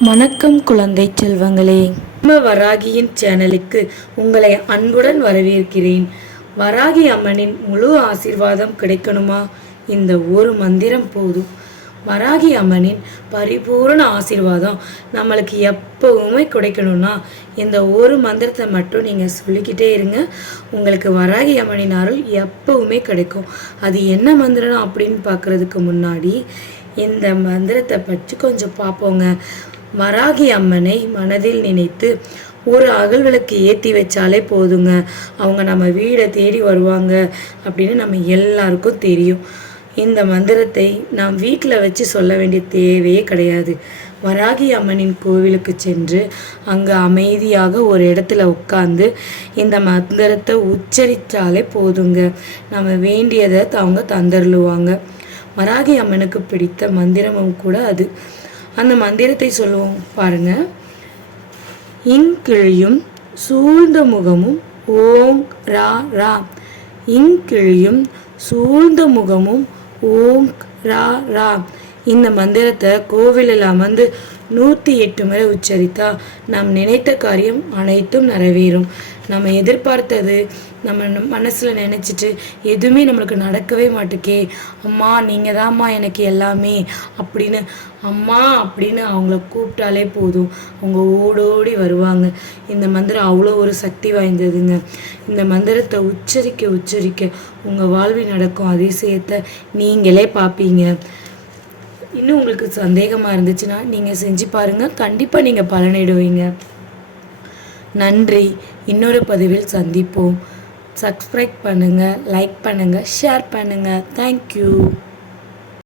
வணக்கம் குழந்தை செல்வங்களே. நம்ம வராகியின் சேனலுக்கு உங்களை அன்புடன் வரவேற்கிறேன். வராகி அம்மனின் முழு ஆசீர்வாதம் கிடைக்கணுமா? இந்த ஒரு மந்திரம் போதும். வராகி அம்மனின் பரிபூரண ஆசிர்வாதம் நம்மளுக்கு எப்பவுமே கிடைக்கணும்னா இந்த ஒரு மந்திரத்தை மட்டும் நீங்கள் சொல்லிக்கிட்டே இருங்க. உங்களுக்கு வராகி அம்மனின் அருள் எப்பவுமே கிடைக்கும். அது என்ன மந்திரம் அப்படின்னு பார்க்குறதுக்கு முன்னாடி இந்த மந்திரத்தை பற்றி கொஞ்சம் பார்ப்போங்க. வராகி அம்மனை மனதில் நினைத்து ஒரு அகல் விளக்கு ஏற்றி வச்சாலே போதுங்க. அவங்க நம்ம வீடை தேடி வருவாங்க. அப்படின்னு நம்ம எல்லாருக்கும் தெரியும். இந்த மந்திரத்தை நாம் வீட்டில் வச்சு சொல்ல வேண்டிய தேவையே கிடையாது. வராகி அம்மனின் கோவிலுக்கு சென்று அங்கே அமைதியாக ஒரு இடத்துல உட்காந்து இந்த மந்திரத்தை உச்சரித்தாலே போதுங்க. நம்ம வேண்டியதை அவங்க தந்தருளுவாங்க. வராகி அம்மனுக்கு பிடித்த மந்திரமும் கூட அது. அந்த மந்திரத்தை சொல்லுவோம் பாருங்க. இங்கிழியும் சூழ்ந்த முகமும் ஓம் ரா ரா. இங்கிழியும் சூழ்ந்த முகமும் ஓம் ரா ரா. இந்த மந்திரத்தை கோவிலில் அமர்ந்து நூற்றி எட்டு முறை உச்சரித்தா நாம் நினைத்த காரியம் அனைத்தும் நிறைவேறும். நம்ம எதிர்பார்த்தது நம்ம மனசில் நினச்சிட்டு எதுவுமே நம்மளுக்கு நடக்கவே மாட்டுக்கே. அம்மா நீங்கள் தான்ம்மா எனக்கு எல்லாமே அப்படின்னு அம்மா அப்படின்னு அவங்கள கூப்பிட்டாலே போதும். அவங்க ஓடோடி வருவாங்க. இந்த மந்திரம் அவ்வளோ ஒரு சக்தி வாய்ந்ததுங்க. இந்த மந்திரத்தை உச்சரிக்க உச்சரிக்க உங்கள் வாழ்வில் நடக்கும் அதிசயத்தை நீங்களே பார்ப்பீங்க. இன்னும் உங்களுக்கு சந்தேகமாக இருந்துச்சுன்னா நீங்கள் செஞ்சு பாருங்கள் கண்டிப்பாக நீங்கள் பலனிடுவீங்க. நன்றி. இன்னொரு பதிவில் சந்திப்போம். சப்ஸ்கிரைப் பண்ணுங்கள் லைக் பண்ணுங்கள் ஷேர் பண்ணுங்கள் தேங்க்யூ